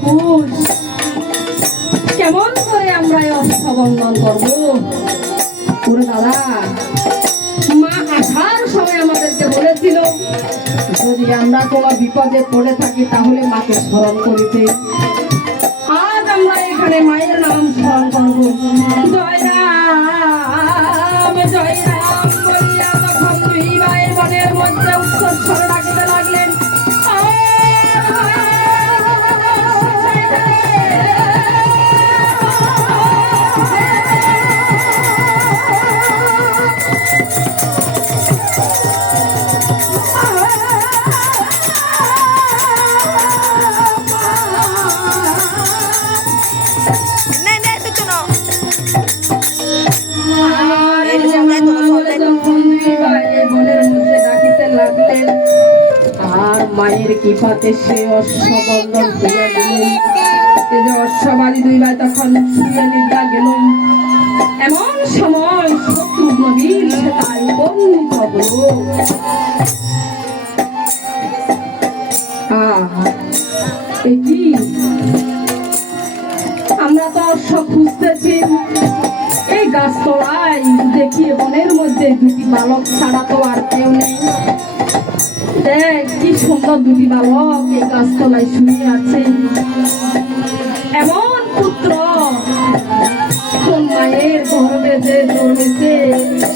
একুশ কেমন করে আমরা এই অষ্টবন্ধন করব? ওরে দাদা, মা আসার সময় আমাদেরকে বলেছিল, যদি আমরা কোনো বিপদে পড়ে থাকি তাহলে মাকে স্মরণ করিতে। আজ আমরা এখানে মায়ের নাম স্মরণ করব। জয় মায়ের কৃপাতে সে অশ্ববন্ধন হইয়া গেলেন যে অশ্ববাদী দুই ভাই তখন শুয়ে নিদ্রা এমন সময় শত্রু নবীর সে তার উপনীত আমরা তো অশ্ব খুঁজতেছি। এই গাছতলায় দেখি বনের মধ্যে দুটি বালক ছাড়া তো আর কেউ নেই। দেখ কি সুন্দর দুটি বালক এই গাছতলায় শুয়ে আছে এমন পুত্র কোন মায়ের গর্বে যে জন্মেছে,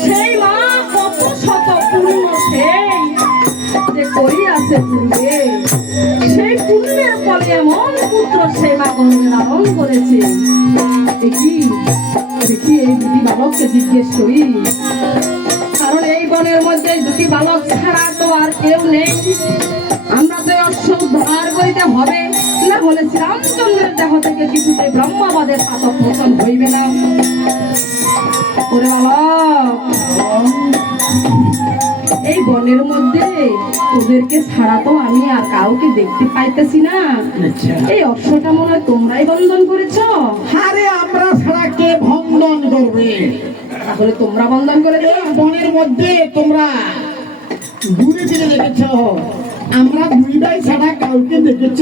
সেই মা কত শত পূর্ণ সেই যে করিয়াছে পূর্বে সেই পুণ্যের ফলে এমন পুত্র সেই মা গর্বে ধারণ করেছে। দেখি দেখি এই দুটি বালককে জিজ্ঞেস করি। কারণ এই বনের মধ্যে দুটি বালক ছাড়া তো আর কেউ নেই। আমরা তো অশ্ব উদ্ধার করিতে হবে না হলে শ্রীরামচন্দ্রের দেহ থেকে কিছুতে ব্রহ্মাবাদের পাতক মোচন হইবে না। ওরে এই বনের মধ্যে ওদেরকে ছাড়া তো আমি আর কাউকে দেখতে পাইতেছি না। এই অশ্বটা মনে হয় তোমরাই বন্ধন করেছ? আরে আমরা ছাড়া কে ভঙ্গন করবে? তাহলে তোমরা বন্ধন করেছ? বনের মধ্যে তোমরা ঘুরে ফিরে দেখেছ। আমরা দুই ভাই ছাড়া কাউকে দেখেছ।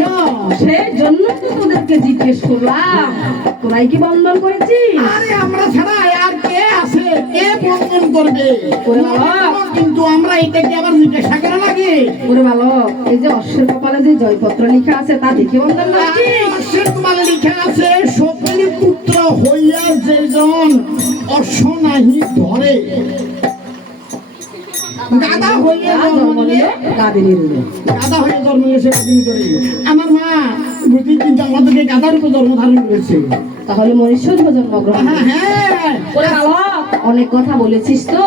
সেই জন্য তো তোদেরকে জিজ্ঞেস করলাম। তোরাই কি বন্ধন করেছিস? আরে আমরা ছাড়া আর কে আছে? কে বন্ধন করবে? কিন্তু আমরা এটাকে আবার জিজ্ঞাসা করা লাগে ওরে ভালো এই যে অশ্বের কপালে যে জয়পত্র লেখা আছে তা দেখে বন্ধন করেছিস? অশ্বের লেখা আছে সফলি পুত্র হইয়া যেজন অশ্ব নাহি ধরে গাদা জন্ম জন্ম নিলে গাদা হয়ে নিয়েছে আমার মা কিন্তু আমাদেরকে গাদার উপর জন্ম ধারণ করেছে। তাহলে জন্মগ্রহণ। হ্যাঁ হ্যাঁ। অনেক কথা বলেছিস তো।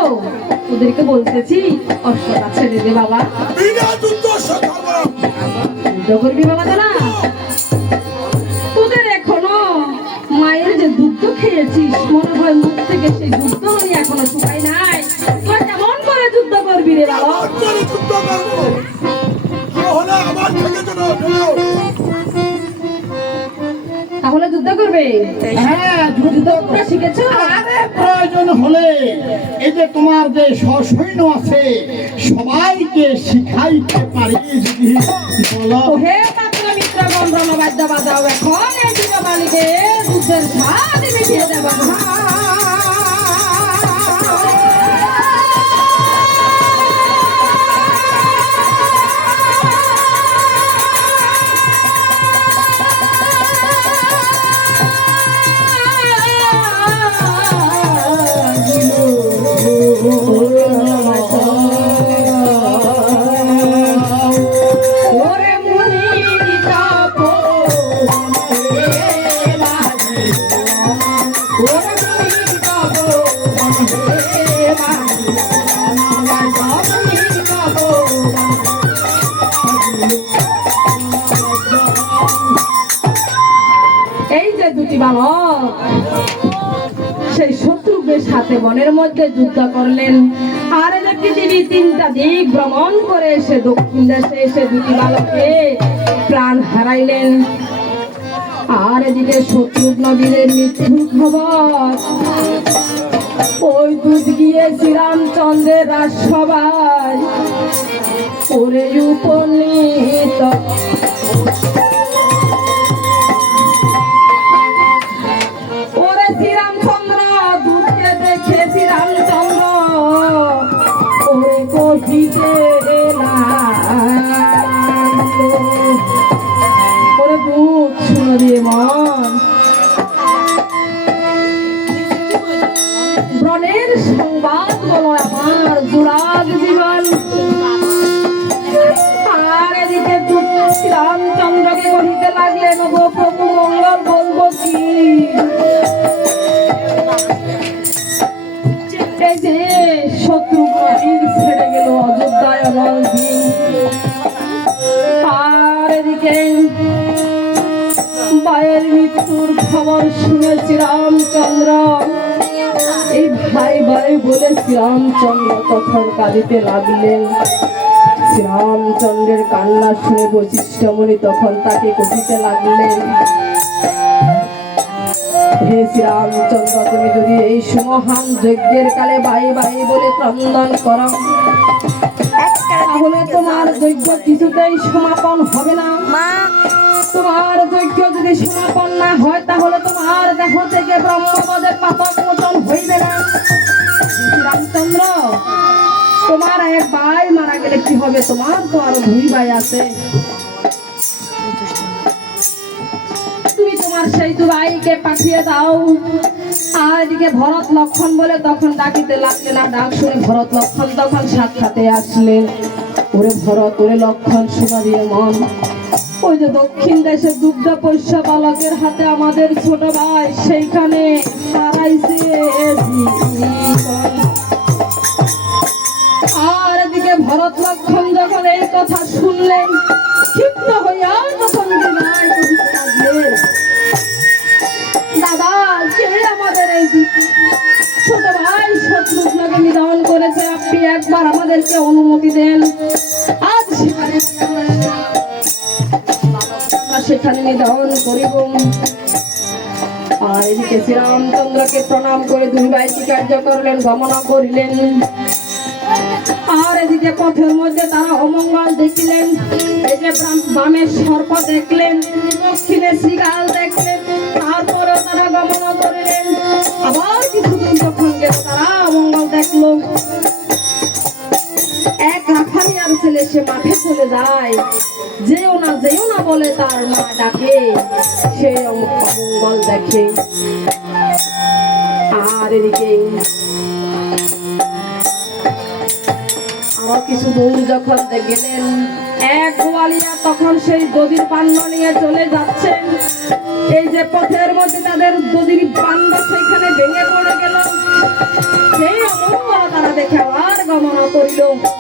তোদেরকে বলতেছি অশ্বটা ছেড়ে দে বাবা। যুদ্ধ করবি বাবা তোরা? তোদের এখনও মায়ের যে দুগ্ধ খেয়েছিস মনে হয় থেকে সেই দুগ্ধ আমি এখনও শুকাই নাই। তুই কেমন করে যুদ্ধ করবি রে বালক যুদ্ধ করব? তাহলে আমার থেকে তাহলে যুদ্ধ করবে? হ্যাঁ যুদ্ধ তোমরা শিখেছো? আরে প্রয়োজন হলে এই যে তোমার যে সসৈন্য আছে সবাইকে শিখাইতে পারি যদি বলো। ওহে পাত্র মিত্র গন্ধর্ব বাদ্য বাজাও এখন এই দুটো মালিকে যুদ্ধের স্বাদ মিটিয়ে দেব। দুটি বালক সেই শত্রুদের সাথে বনের মধ্যে যুদ্ধ করলেন। আর যে পৃথিবী তিনটা দিক ভ্রমণ করে এসে দক্ষিণ দেশে এসে দুটি বালকে প্রাণ হারাইলেন। আর এদিকে শত্রু নবীনের মৃত্যুর খবর। ওই দুধ গিয়ে শ্রীরামচন্দ্রের রাজসভায়। ওরে উপনীত। রামচন্দ্র এই ভাই ভাই বলে তখন কাঁদিতে লাগলেন। শ্রীরামচন্দ্রের কান্না শুনে বৈশিষ্ট্যমণি তখন তাকে কহিতে লাগলেন হে শ্রীরামচন্দ্র তুমি যদি এই সুমহান যজ্ঞের কালে বাই বাই বলে ক্রন্দন করো তাহলে তোমার যজ্ঞ কিছুতেই সমাপন হবে না। তোমার যজ্ঞ যদি সমাপন না হয় তাহলে তোমার দেহ থেকে ব্রহ্মপদের পাপক মোচন হইবে না। রামচন্দ্র তোমার এক ভাই মারা গেলে কি হবে? তোমার তো আরও দুই ভাই আছে। তোমার সেই দু ভাইকে পাঠিয়ে দাও। আজকে ভরত লক্ষণ বলে তখন ডাকিতে লাগলে না, ডাক শুনে ভরত লক্ষণ তখন সাক্ষাতে আসলেন। ওরে ভরত, ওরে লক্ষণ, শোনা দিয়ে মন। ওই যে দক্ষিণ দেশে দুগ্ধ পয়সা বালকের হাতে আমাদের ছোট ভাই সেইখানে হারাইছে একবার আমাদেরকে অনুমতি দেন। আজ সেখানে সেখানে নিধন করিব। আর এদিকে শ্রীরামচন্দ্রকে প্রণাম করে দুই ভাইটি কার্য করলেন গমনা করিলেন। আর এদিকে পথের মধ্যে তারা অমঙ্গল দেখিলেন। এই যে বামের সর্প দেখলেন, দক্ষিণে শ্রীকাল দেখলেন তারপরে তারা গমন করিলেন। আবার কিছুদিন যখন গেল, তারা অমঙ্গল দেখল। এক রাখালিয়ার ছেলে সে মাঠে চলে যায়। যেও না যেও না বলে তার মা ডাকে, সে অম- অমঙ্গল দেখে। আর এদিকে আরও কিছু দূর যখন গেলেন, এক গোয়ালিয়া তখন সেই দদির পান্ন নিয়ে চলে যাচ্ছেন। এই যে পথের মধ্যে তাদের দদির পান্ন সেখানে ভেঙে পড়ে গেল। সেই অমঙ্গল তারা দেখে আবার গমন করিল।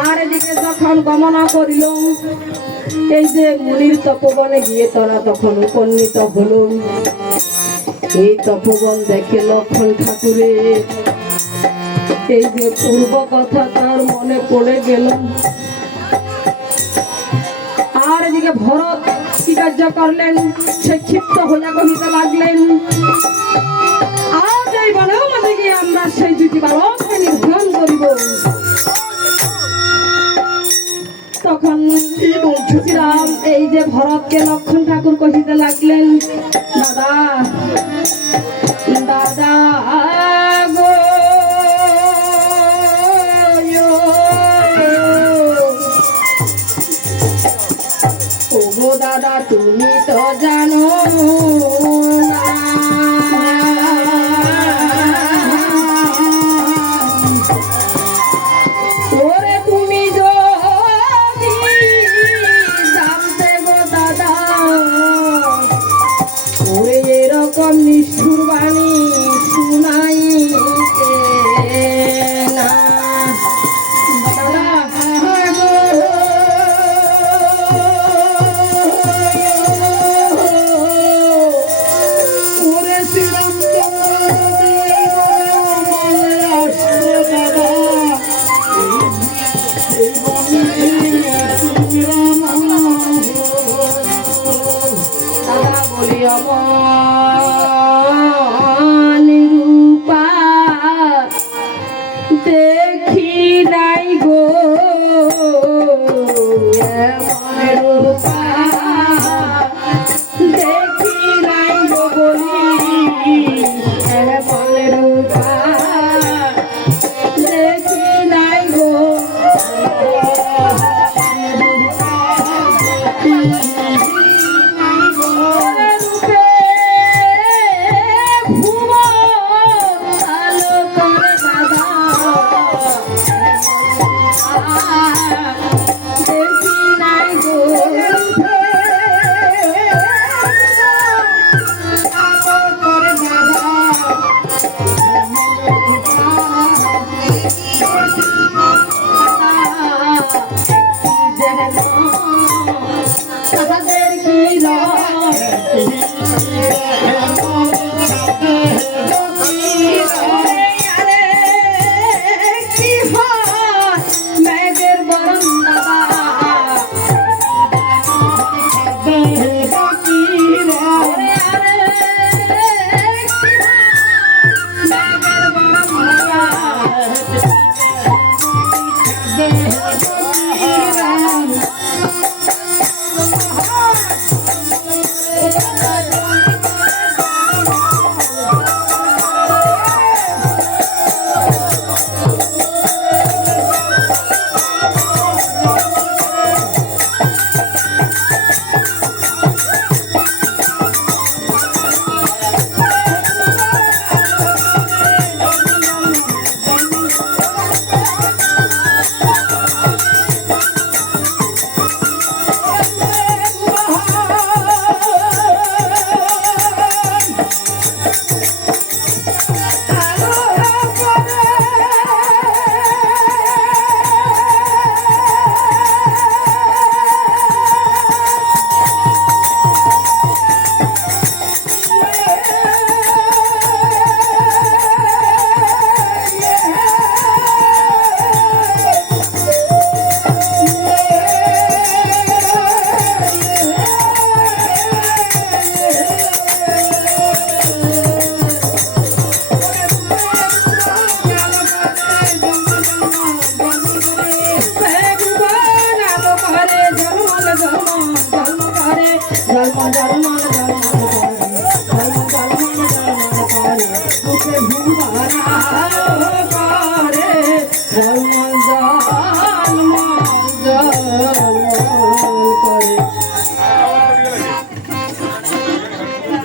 আর এদিকে তারা মনে পড়ে গেল। আর এদিকে ভরত কি কার্য করলেন, সে ক্ষিপ্ত হইয়া কহিতে লাগলেন, আজ এই বনেও মাঝে গিয়ে আমরা সেই বালককে নির্ধারণ করিব তখন শ্রীরাম এই যে ভরতকে লক্ষণ ঠাকুর কহিতে লাগলেন, দাদা দাদা গো দাদা, তুমি তো জানো